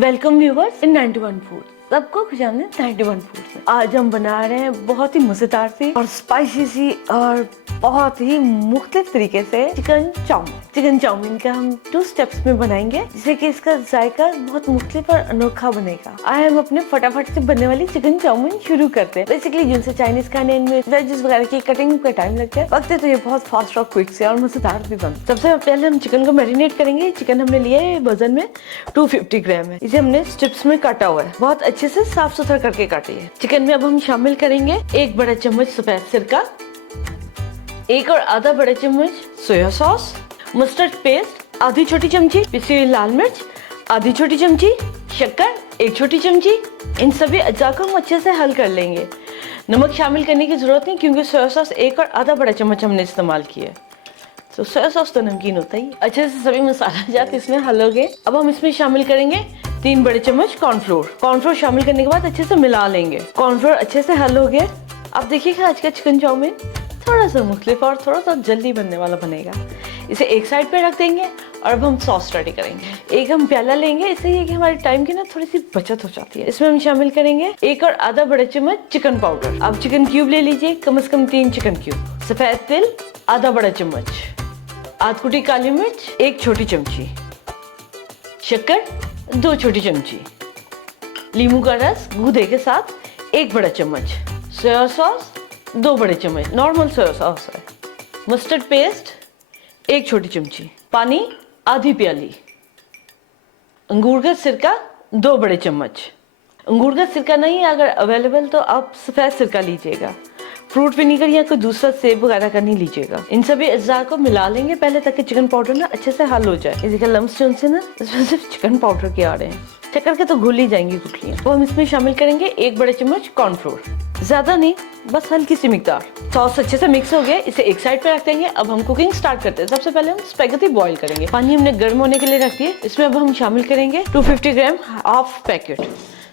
Welcome viewers इन 91 food. सबको खुशामदीद 91 food में। आज हम बना रहे हैं बहुत ही मजेदार सी और स्पाइसी सी और बहुत ही मुख्तलिफ तरीके से चिकन चाउमीन। चिकन चाउमीन का हम 2 स्टेप्स में बनाएंगे जिससे कि इसका जायका बहुत मुख्तलिफ और अनोखा बनेगा। आए हम अपने फटाफट से बनने वाली चिकन चाउमीन शुरू करते हैं। बेसिकली जिनसे चाइनीज खाने इनमें वेजेस वगैरह की कटिंग का टाइम लगता है, वक्त है तो ये बहुत फास्ट और क्विक से और मजेदार भी बनता है। सबसे पहले हम चिकन को मैरिनेट करेंगे। चिकन हमने लिया है वजन में 250 ग्राम है। इसे हमने स्ट्रिप्स में काटा हुआ है, बहुत अच्छे से साफ सुथरा करके काटी है। चिकन में अब हम शामिल करेंगे 1 बड़ा चम्मच सफेद सिरका, 1 और आधा बड़ा चम्मच सोया सॉस, मस्टर्ड पेस्ट आधी छोटी चमची, पिसी हुई लाल मिर्च आधी छोटी चमची, शक्कर 1 छोटी चमची। इन सभी अज्जा को हम अच्छे से हल कर लेंगे। नमक शामिल करने की जरूरत नहीं क्योंकि सोया सॉस 1 और आधा बड़ा चम्मच हमने इस्तेमाल किया है, तो सोया सॉस तो नमकीन होता ही। अच्छे से सभी मसाला जात इसमें हल हो गए। अब हम इसमें शामिल करेंगे 3 बड़े चम्मच कॉर्नफ्लोर। कॉर्नफ्लोर शामिल करने के बाद अच्छे से मिला लेंगे। कॉर्नफ्लोर अच्छे से हल हो गया। अब देखिएगा आज का चिकन चाउमीन थोड़ा सा मुख्तलिफ और थोड़ा सा जल्दी बनने वाला बनेगा। इसे एक साइड पे रख देंगे और अब हम सॉस रेडी करेंगे। एक हम प्याला लेंगे, इससे ये कि हमारे टाइम की ना थोड़ी सी बचत हो जाती है। इसमें हम शामिल करेंगे 1 और आधा बड़ा चम्मच चिकन पाउडर। अब चिकन क्यूब ले लीजिए, कम से कम 3 चिकन क्यूब। सफेद तिल आधा बड़ा चम्मच, आध कुटी काली मिर्च 1 छोटी चमची, शक्कर 2 छोटी चमची, नींबू का रस गूदे के साथ 1 बड़ा चम्मच, सोया सॉस 2 बड़े चम्मच, नॉर्मल सोया सॉस है, मस्टर्ड पेस्ट 1 छोटी चमची, पानी आधी प्याली, अंगूर का सिरका 2 बड़े चम्मच। अंगूर का सिरका नहीं अगर अवेलेबल तो आप सफेद सिरका लीजिएगा। फ्रूट विनीगर या कोई दूसरा सेब वगैरह का नहीं लीजिएगा। इन सभी अज्जा को मिला लेंगे पहले ताकि चिकन पाउडर ना अच्छे से हल हो जाए। इसके लम्स जो से ना इसमें सिर्फ चिकन पाउडर के आ रहे हैं, चक्कर के तो घुल ही जाएंगी गुठलियाँ। तो हम इसमें शामिल करेंगे 1 बड़े चम्मच कॉर्नफ्लोर, ज्यादा नहीं बस हल्की सी मिकदार। सॉस अच्छे से मिक्स हो गया, इसे एक साइड पे रख देंगे। अब हम कुकिंग स्टार्ट करते हैं। सबसे पहले हम स्पैगेटी बॉईल करेंगे। पानी हमने गर्म होने के लिए रख दिया। इसमें अब हम शामिल करेंगे 250 ग्राम हाफ पैकेट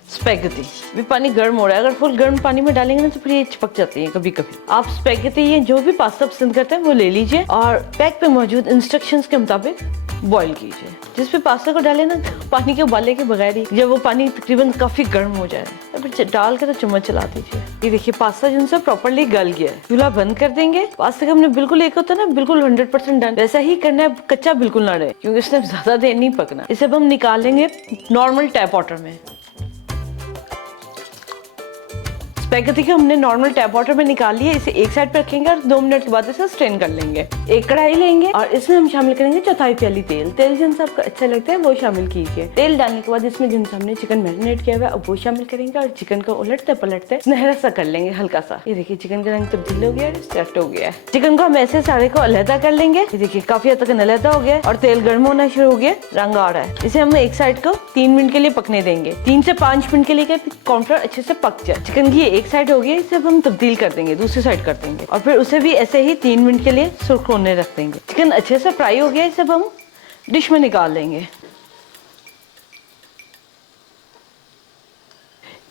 स्पैगेटी। भी पानी गर्म हो रहा है, अगर फुल गर्म पानी में डालेंगे ना तो फिर ये चिपक जाती है कभी कभी। आप स्पैगेटी या जो भी पास्ता पसंद करते हैं वो ले लीजिए और पैक पे मौजूद इंस्ट्रक्शंस के मुताबिक बॉईल कीजिए। जिस पे पास्ता को डाले ना पानी के उबाले के बगैर ही, जब वो पानी तकरीबन काफी गर्म हो जाए तो फिर डाल के तो चम्मच चला दीजिए। ये देखिए पास्ता जिनसे प्रॉपर्ली गल गया है। चूल्हा बंद कर देंगे। पास्ता का हमने बिल्कुल एक होता है ना बिल्कुल 100% डन, वैसा ही करना है, कच्चा बिल्कुल ना रहे क्योंकि इसने ज्यादा देर नहीं पकना। इसे अब हम निकालेंगे नॉर्मल टैप वाटर में। स्पैगेटी को हमने नॉर्मल टैप वाटर में निकाल लिया। इसे एक साइड पे रखेंगे और 2 मिनट के बाद इसे स्ट्रेन कर लेंगे। एक कढ़ाई लेंगे और इसमें हम शामिल करेंगे 1/4 प्याली तेल। तेल जिनसे आपको अच्छा लगता है वो शामिल कीजिए। तेल डालने के बाद इसमें जिनसे हमने चिकन मैरिनेट किया हुआ है अब वो शामिल करेंगे और चिकन को उलटते पलटते सुनहरा सा कर लेंगे हल्का सा। ये देखिए चिकन का रंग तब्दील हो गया है, सेट हो गया है। चिकन को हम ऐसे सारे को अलहदा कर लेंगे। ये देखिए काफी हद तक अलहदा हो गया और तेल गर्म होना शुरू हो गया, रंग आ रहा है। इसे हम एक साइड को 3 मिनट के लिए पकने देंगे। 3 से 5 मिनट के लिए कॉर्नफ्लोर अच्छे से पक जाए। चिकन की एक साइड हो गई, अब हम तब्दील कर देंगे, दूसरी साइड कर देंगे और फिर उसे भी ऐसे ही 3 मिनट के लिए सुर्ख होने रख देंगे। चिकन अच्छे से फ्राई हो गया, इसे अब हम डिश में निकाल लेंगे।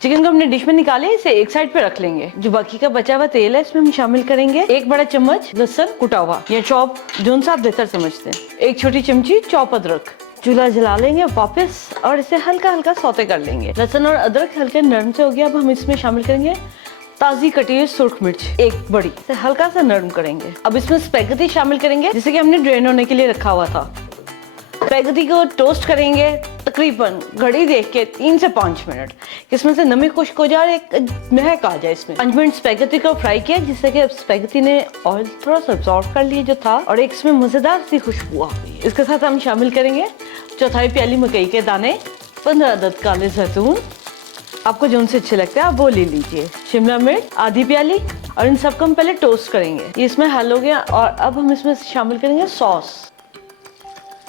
चिकन को हमने डिश में निकाले, इसे एक साइड पे रख लेंगे। जो बाकी का बचा हुआ तेल है इसमें हम शामिल करेंगे 1 बड़ा चम्मच लहसुन कुटा हुआ या चॉप, जो सा आप बेहतर समझते हैं, 1 छोटी चमची चॉप अदरक। चूल्हा जला लेंगे वापस और इसे हल्का हल्का सौते कर लेंगे। लहसुन और अदरक हल्के नरम से हो गया। अब हम इसमें शामिल करेंगे ताजी कटी हुई सुर्ख मिर्च 1 बड़ी, इसे हल्का सा नरम करेंगे। अब इसमें स्पैगेटी शामिल करेंगे जिसे कि हमने ड्रेन होने के लिए रखा हुआ था। स्पैगेटी को टोस्ट करेंगे तकरीबन घड़ी देख के 3 से 5 मिनट, इसमें से नमी खुश्क हो जाए, एक महक आ जाए इसमें। 5 मिनट स्पैगेटी को फ्राई किया जिससे कि स्पैगेटी ने ऑयल थोड़ा सा अब्सॉर्ब कर लिया जो था और एक इसमें मजेदार सी खुशबू आ गई। इसके साथ हम शामिल करेंगे 1/4 प्याली मकई के दाने, 15 अदद काले जैतून, आपको जो उनसे अच्छे लगते हैं आप वो ले लीजिए, शिमला मिर्च आधी प्याली और इन सबको हम पहले टोस्ट करेंगे। ये इसमें हल हो गया और अब हम इसमें शामिल करेंगे सॉस।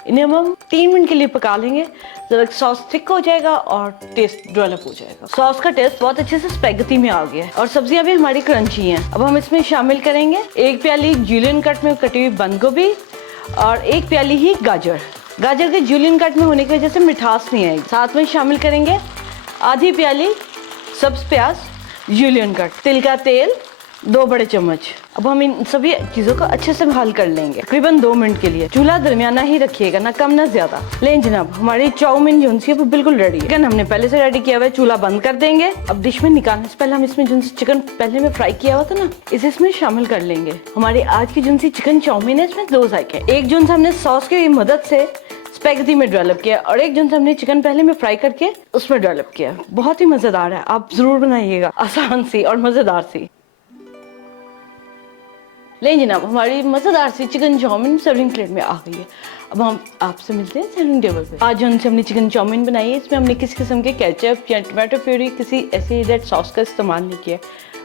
इन्हें हम 3 मिनट के लिए पका लेंगे, जब सॉस थिक हो जाएगा और टेस्ट डेवलप हो जाएगा। सॉस का टेस्ट बहुत अच्छे से स्पैगेटी में आ गया है और सब्जियां भी हमारी क्रंची हैं। अब हम इसमें शामिल करेंगे 1 प्याली जूलियन कट में कटी हुई बंद गोभी और 1 प्याली ही गाजर। गाजर के जूलियन कट में होने की वजह से मिठास नहीं आएगी। साथ में शामिल करेंगे आधी प्याली सब्ज प्याज जूलियन कट, तिल का तेल 2 बड़े चम्मच। अब हम इन सभी चीजों को अच्छे से हल कर लेंगे तकरीबन 2 मिनट के लिए। चूल्हा दरमियाना ही रखिएगा, ना कम ना ज्यादा। लें जनाब, हमारी चाउमीन जो है वो बिल्कुल रेडी है। चिकन हमने पहले से रेडी किया हुआ है, चूल्हा बंद कर देंगे। अब डिश में निकालने से पहले हम इसमें जो चिकन पहले में फ्राई किया हुआ था ना, इसे इसमें शामिल कर लेंगे। हमारी आज की जो चिकन चाउमीन है इसमें 2 जायके, एक जो हमने सॉस की मदद से स्पैगेटी में डेवलप किया और एक जो हमने चिकन पहले में फ्राई करके उसमें डेवलप किया। बहुत ही मजेदार है, आप जरूर बनाइएगा, आसान सी और मजेदार सी। ले जनाब, हमारी मजेदार सी चिकन चाउमीन सर्विंग प्लेट में आ गई है। अब हम आपसे मिलते हैं सर्विंग टेबल पे। आज जो हमने चिकन चाउमीन बनाई है, इसमें हमने किसी किस्म के केचप या टमाटो प्यूरी किसी ऐसे रेड सॉस का इस्तेमाल नहीं किया।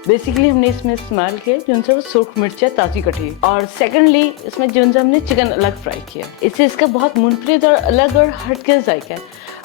बेसिकली हमने इसमें इस्तेमाल किया जो उनसे वो सुर्ख मिर्च ताज़ी कटी, और सेकेंडली इसमें जो हमने चिकन अलग फ्राई किया। इससे इसका बहुत मुनफरिद और अलग और हटके जायका है।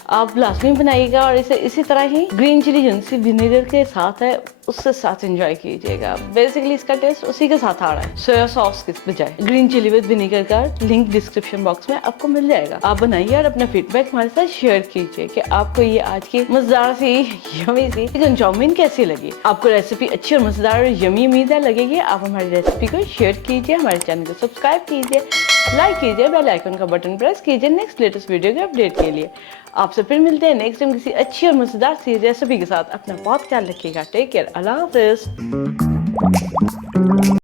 आप लाजमी बनाइएगा और इसे इसी तरह ही ग्रीन चिली जो विनेगर के साथ है उसके साथ एंजॉय कीजिएगा। बेसिकली इसका टेस्ट उसी के साथ आ रहा है, सोया सॉस के बजाय। ग्रीन चिली विद विनेगर का लिंक डिस्क्रिप्शन बॉक्स में आपको मिल जाएगा। आप बनाइए और अपना फीडबैक हमारे साथ शेयर कीजिए कि आपको ये आज की मजेदार सी यमी सी चिकन चाउमीन कैसी लगी। आपको रेसिपी अच्छी और मजेदार और यमी उम्मीद है लगेगी। आप हमारी रेसिपी को शेयर कीजिए, हमारे चैनल को सब्सक्राइब कीजिए, लाइक कीजिए, बेल आइकन का बटन प्रेस कीजिए नेक्स्ट लेटेस्ट वीडियो के अपडेट के लिए। आपसे फिर मिलते हैं नेक्स्ट टाइम किसी अच्छी और मजेदार सी रेसिपी के साथ। अपना बहुत ख्याल रखिएगा। टेक केयर, अल्लाह हाफिज।